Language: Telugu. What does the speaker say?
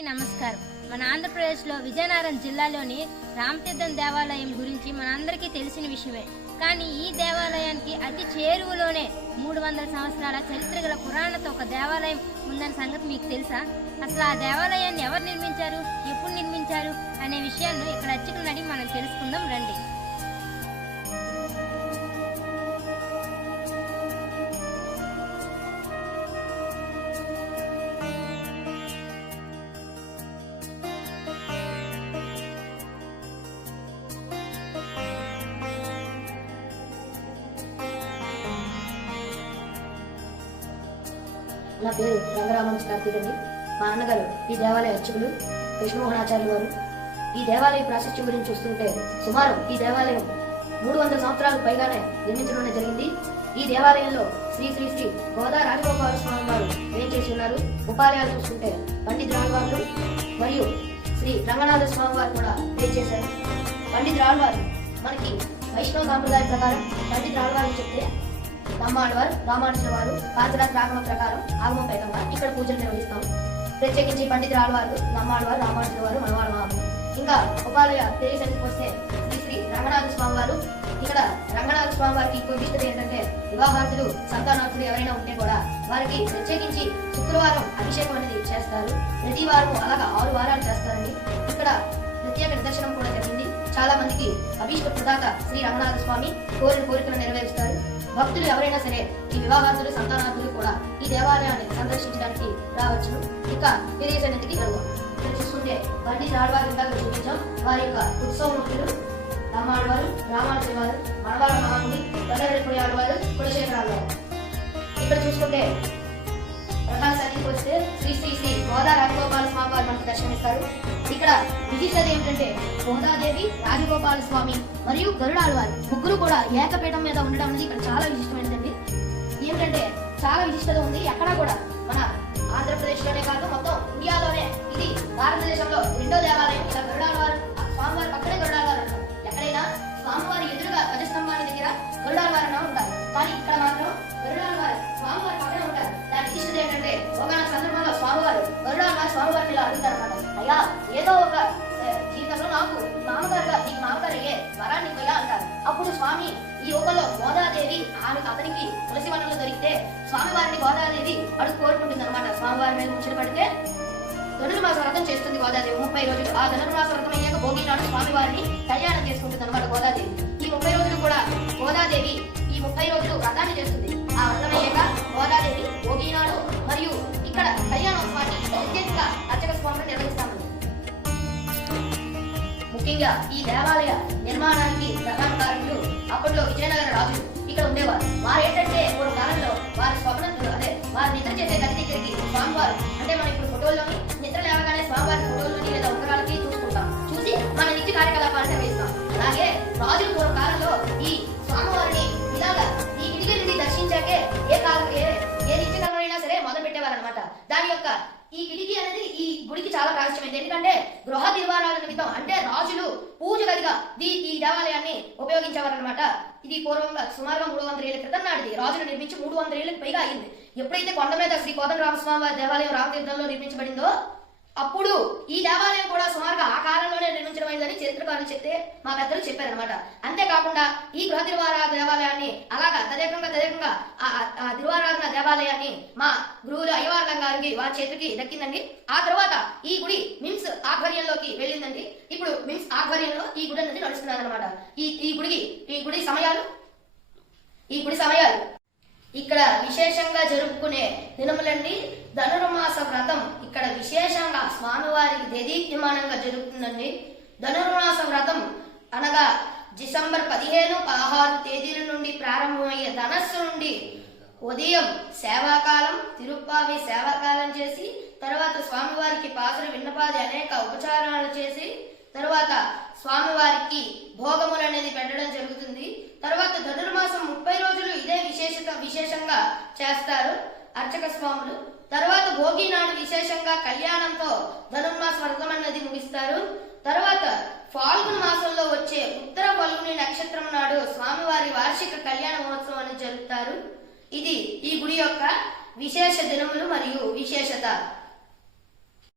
అందరికీ నమస్కారం. మన ఆంధ్రప్రదేశ్లో విజయనగరం జిల్లాలోని రామతీర్థం దేవాలయం గురించి మనందరికీ తెలిసిన విషయమే. కానీ ఈ దేవాలయానికి అతి చేరువలోనే 300 సంవత్సరాల చరిత్ర గల పురాణతో ఒక దేవాలయం ఉందన్న సంగతి మీకు తెలుసా? అసలు ఆ దేవాలయాన్ని ఎవరు నిర్మించారు, ఎప్పుడు నిర్మించారు అనే విషయాలను ఇక్కడ అర్చకులను అడిగి మనం తెలుసుకుందాం రండి. నా పేరు రంగరామన్ కార్తీక్ అండి. మా అన్నగారు ఈ దేవాలయ అర్చకులు కృష్ణమోహనాచార్యులు వారు. ఈ దేవాలయ ప్రాశస్త్యం గురించి చూస్తుంటే సుమారు ఈ దేవాలయం 300 సంవత్సరాలకు పైగానే నిర్మించడం జరిగింది. ఈ దేవాలయంలో శ్రీ శ్రీ శ్రీ గోదా రాజగోపాల స్వామి వారు ఏం చేసి ఉన్నారు. ఉపాలయాలు చూసుకుంటే పండిత్ రాళ్వార్లు మరియు శ్రీ రంగనాథ స్వామి వారు కూడా ఏం చేశారు. పండిత్ రాళ్వారు మనకి వైష్ణవ సాంప్రదాయం ప్రకారం పండిత్ రాళ్వారు చెప్తే నమ్మాళ్వారు రామానుజుల వారు పాంచరాత్ర ఆగమ ప్రకారం ఆగమ పేదంగా ఇక్కడ పూజలు నిర్వహిస్తాం. ప్రత్యేకించి పండిత్ రాళ్వారు నమ్మాళ్వారు రామానుజుల వారు మనవాళ్ళ మహాములు. ఇంకా ఉపాలయ దేశానికి వస్తే శ్రీ శ్రీ రంగనాథ స్వామి వారు. ఇక్కడ రంగనాథ స్వామి వారికి ఇంకో విశిష్టత ఏంటంటే వివాహార్థులు సంతానార్థులు ఎవరైనా ఉంటే కూడా వారికి ప్రత్యేకించి శుక్రవారం అభిషేకం అనేది చేస్తారు. ప్రతి వారం అలాగా 6 వారాలు చేస్తారని ఇక్కడ ప్రత్యేక నిదర్శనం కూడా జరిగింది. చాలా మందికి అభీష్ట ప్రదాత శ్రీ రంగనాథ స్వామి కోరిన కోరికలు నెరవేరుస్తారు. భక్తులు ఎవరైనా సరే ఈ వివాహార్థులు సంతానార్థులు కూడా ఈ దేవాలయాన్ని సందర్శించడానికి రావచ్చు. ఇంకా తెలియజేసేందుకు గడువు చూస్తుంటే పండిత్ రాళ్వారు ఇందాక చూపించాం. వారి యొక్క ఉత్సవమూర్తులు నమ్మాళ్వారు రామానుజుల వారు మనవాళ్ళ మహాముని గొల్లరెడ్డి ఆళ్వారు కులశేఖరాలు వారు. ఇక్కడ చూసుకుంటే ప్రధాన సన్నిధికి వస్తే శ్రీ శ్రీ శ్రీ గోదా రాజగోపాల స్వామి వారు మనకు దర్శనమిస్తారు. ఇక్కడ విశిష్టత ఏమిటంటే గోదాదేవి, రాజగోపాల స్వామి మరియు గరుడాళ్వారు ముగ్గురు కూడా ఏకపీఠం మీద ఉండడం అనేది ఇక్కడ చాలా విశిష్టమైనదండి. ఏమిటంటే చాలా విశిష్టత ఉంది. ఎక్కడా కూడా మన ఆంధ్రప్రదేశ్ లోనే కాదు మొత్తం ఇండియాలోనే ఇది భారతదేశంలో 2వ దేవాలయం. ఇలా గరుడాళ్వారు స్వామివారి పక్కనే గరుడాళ్వారు అంటారు. ఎక్కడైనా స్వామివారి ఎదురుగా ధ్వజస్తంభాన్ని దగ్గర గరుడాళ్వారు అన్న ఉంటారు. కానీ ఇక్కడ మాత్రం గరుడాళ్వారు స్వామివారి పక్కనే ఉంటారు. దాని విశిష్టత ఏంటంటే ఒక సందర్భంలో స్వామివారు గరుడాళ్వారు స్వామివారిని ఇలా అడుగుతారు అన్నమాట. అయ్యా ఏదో ఒక జీవితంలో నాకు మామగారుగా నీకు మామగారు అయ్యే వరాన్ని ఇవ్వయా అంటారు. అప్పుడు స్వామి ఈ యుగంలో గోదాదేవి అతనికి తులసి వనంలో దొరికితే స్వామివారిని గోదాదేవి అడుగు కోరుకుంటుంది అనమాట. స్వామివారి మీద ముచ్చట పడితే ధనుర్మాస వ్రతం చేస్తుంది గోదాదేవి 30 రోజులు. ఆ ధనుర్మాస వ్రతం అయ్యాక భోగి నాడు స్వామివారిని కళ్యాణం చేసుకుంటుంది అనమాట గోదాదేవి. ఈ 30 రోజులు కూడా గోదాదేవి ఈ 30 రోజులు వ్రతాన్ని చేస్తుంది. ఆ వ్రతం అయ్యాక గోదాదేవి భోగి నాడు మరియు ఇక్కడ కళ్యాణోత్సవాన్ని ప్రత్యేకంగా అర్చక స్వామిని నిర్వహిస్తాము. ముఖ్యంగా ఈ దేవాలయ నిర్మాణానికి ప్రధాన కారణులు అప్పట్లో విజయనగర రాజులు ఇక్కడ ఉండేవారు. వారు ఏంటంటే ఒక కాలంలో వారి స్వప్నం వారు నిద్ర చేసే గది దగ్గరికి స్వామివారు అంటే మనం ఇప్పుడు ఫోటోల్లోని నిద్ర లేవగానే స్వామివారి ఫోటోల్లోని లేదా ఉంగరాలకి చూసి మన నిత్య కార్యకలాపాలు నిర్వహిస్తాం. అలాగే రాజులు పూర్వ కాలంలో ఈ స్వామివారిని ఇలాగా ఈ కిటికీ నుండి దర్శించాకే ఏ నిత్య కర్మైనా సరే మొదలు పెట్టేవారు అనమాట. దాని యొక్క ఈ కిటికీ అనేది ఈ గుడికి చాలా ప్రాముఖ్యమైనది. ఎందుకంటే గృహ నిర్మాణాల నిమిత్తం అంటే రాజులు పూజ గదిగా ఈ దేవాలయాన్ని ఉపయోగించేవారు అనమాట. ఇది పూర్వంగా సుమారుగా 300 ఏళ్ల క్రితం నాటిది. రాజులు నిర్మించి 300 ఏళ్లకు పైగా అయింది. ఎప్పుడైతే కొండ మీద శ్రీ కోదండరామస్వామి వారి దేవాలయం రామతీర్థంలో నిర్మించబడిందో అప్పుడు ఈ దేవాలయం కూడా సుమారుగా ఆ కాలంలోనే నిర్మించడమైందని చరిత్రకారులు చెప్తే మా పెద్దలు చెప్పారనమాట. అంతేకాకుండా ఈ గృహ తిరువారాధన దేవాలయాన్ని అలాగా తదేకంగా ఆ తిరువారాధన దేవాలయాన్ని మా గురువులు అయ్యవార్లం గారికి వారి చేతికి దక్కిందండి. ఆ తర్వాత ఈ గుడి మిమ్స్ ఆధ్వర్యంలోకి వెళ్ళిందండి. ఇప్పుడు మిమ్స్ ఆధ్వర్యంలో ఈ గుడి అనేది నడుస్తున్నారు అనమాట. ఈ గుడి సమయాలు ఇక్కడ విశేషంగా జరుపుకునే దినములండి ధనుర్మాస వ్రతం ఇక్కడ విశేషంగా స్వామివారికి దేదీప్యమానంగా జరుగుతుందండి. ధనుర్మాస వ్రతం అనగా డిసెంబర్ 15, 16 తేదీల నుండి ప్రారంభమయ్యే ధనస్సు నుండి ఉదయం సేవాకాలం తిరుప్పావి సేవాకాలం చేసి తర్వాత స్వామివారికి పాత్ర విన్నపాది అనేక ఉపచారాలు చేసి తర్వాత స్వామివారికి భోగములు అనేది పెట్టడం జరుగుతుంది. తర్వాత ధనుర్మాసం 30 రోజులు ఇదే విశేషంగా చేస్తారు అర్చక స్వాములు. తర్వాత భోగి నాడు విశేషంగా కళ్యాణంతో ధనుర్మాస వ్రతం అనేది ముగిస్తారు. తర్వాత ఫాల్గుణ మాసంలో వచ్చే ఉత్తర ఫల్గుని నక్షత్రం నాడు స్వామివారి వార్షిక కళ్యాణ మహోత్సవం అనేది జరుపుతారు. ఇది ఈ గుడి యొక్క విశేష దినములు మరియు విశేషత.